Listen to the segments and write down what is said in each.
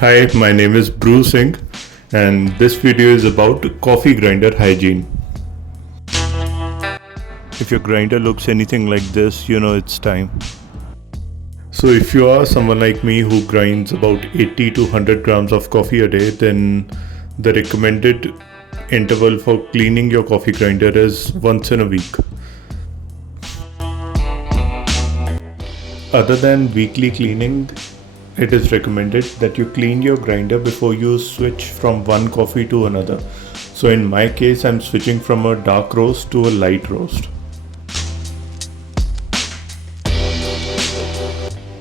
Hi, my name is Bruce Singh, and this video is about coffee grinder hygiene. If your grinder looks anything like this, you know it's time. So if you are someone like me who grinds about 80 to 100 grams of coffee a day, then the recommended interval for cleaning your coffee grinder is once in a week. Other than weekly cleaning, it is recommended that you clean your grinder before you switch from one coffee to another. So in my case, I'm switching from a dark roast to a light roast.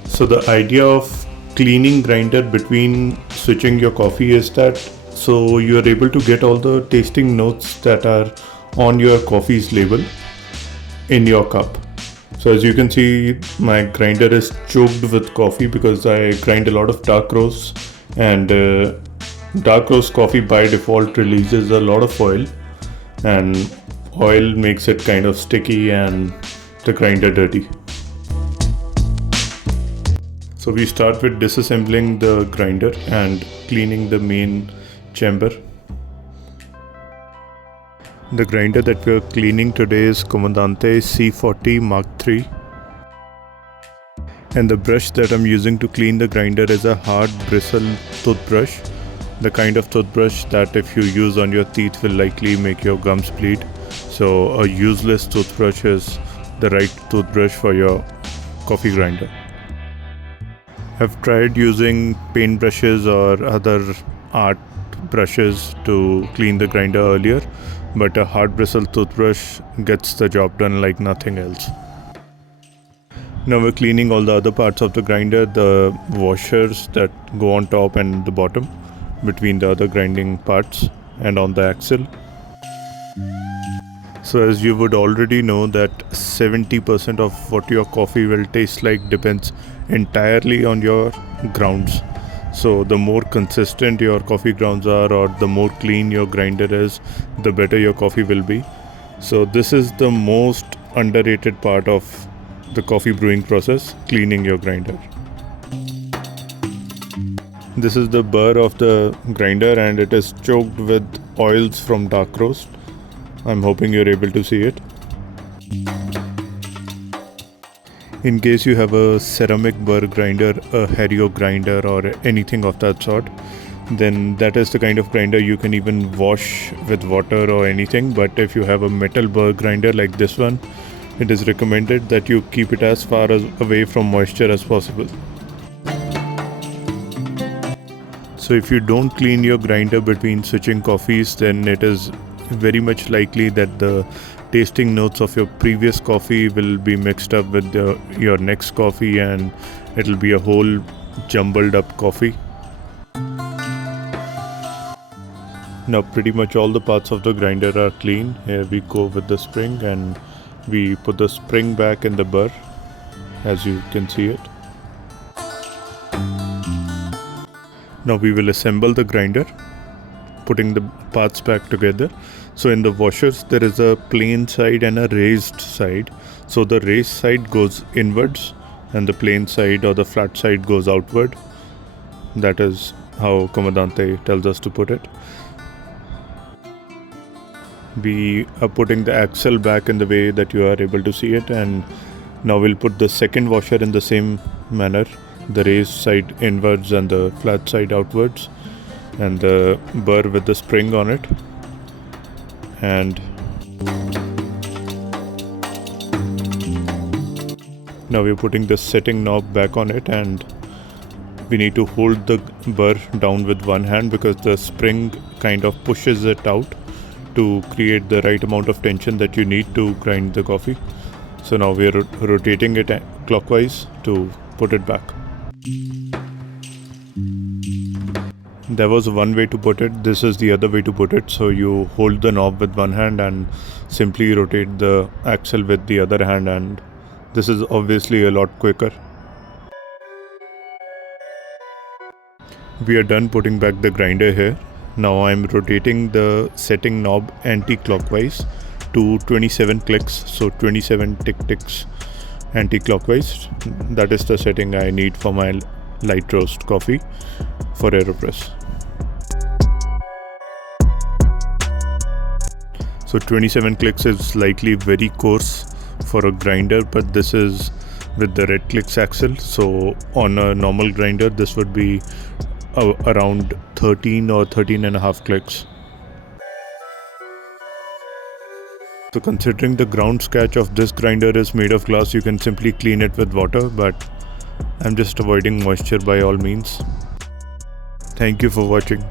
So the idea of cleaning grinder between switching your coffee is that so you are able to get all the tasting notes that are on your coffee's label in your cup. So as you can see, my grinder is choked with coffee because I grind a lot of dark roasts, and dark roast coffee by default releases a lot of oil, and oil makes it kind of sticky and the grinder dirty. So we start with disassembling the grinder and cleaning the main chamber. The grinder that we are cleaning today is Comandante C40 Mark III, and the brush that I'm using to clean the grinder is a hard bristle toothbrush, the kind of toothbrush that if you use on your teeth will likely make your gums bleed. So a useless toothbrush is the right toothbrush for your coffee grinder. I've tried using paint brushes or other art brushes to clean the grinder earlier, but a hard bristle toothbrush gets the job done like nothing else. Now we're cleaning all the other parts of the grinder, the washers that go on top and the bottom, between the other grinding parts and on the axle. So as you would already know that 70% of what your coffee will taste like depends entirely on your grounds. So the more consistent your coffee grounds are, or the more clean your grinder is, the better your coffee will be. So this is the most underrated part of the coffee brewing process, cleaning your grinder. This is the burr of the grinder and it is choked with oils from dark roast. I'm hoping you're able to see it. In case you have a ceramic burr grinder, a Hario grinder or anything of that sort, then that is the kind of grinder you can even wash with water or anything. But if you have a metal burr grinder like this one, it is recommended that you keep it as far away from moisture as possible. So if you don't clean your grinder between switching coffees, then it is very much likely that the tasting notes of your previous coffee will be mixed up with your next coffee, and it'll be a whole jumbled up coffee. Now pretty much all the parts of the grinder are clean. Here we go with the spring and we put the spring back in the burr, as you can see it. Now we will assemble the grinder, putting the parts back together. So in the washers there is a plain side and a raised side. So the raised side goes inwards and the plain side or the flat side goes outward. That is how Comandante tells us to put it. We are putting the axle back in the way that you are able to see it, and now we'll put the second washer in the same manner, the raised side inwards and the flat side outwards, and the burr with the spring on it. And now we're putting the setting knob back on it, and we need to hold the burr down with one hand because the spring kind of pushes it out to create the right amount of tension that you need to grind the coffee. So now we're rotating it clockwise to put it back. There was one way to put it, this is the other way to put it. So you hold the knob with one hand and simply rotate the axle with the other hand, and this is obviously a lot quicker. We are done putting back the grinder here. Now I'm rotating the setting knob anti-clockwise to 27 clicks, so 27 tick-ticks anti-clockwise. That is the setting I need for my light roast coffee for AeroPress. So 27 clicks is likely very coarse for a grinder, but this is with the red clicks axle. So on a normal grinder, this would be around 13 or 13 and a half clicks. So considering the ground scratch of this grinder is made of glass, you can simply clean it with water, but I'm just avoiding moisture by all means. Thank you for watching.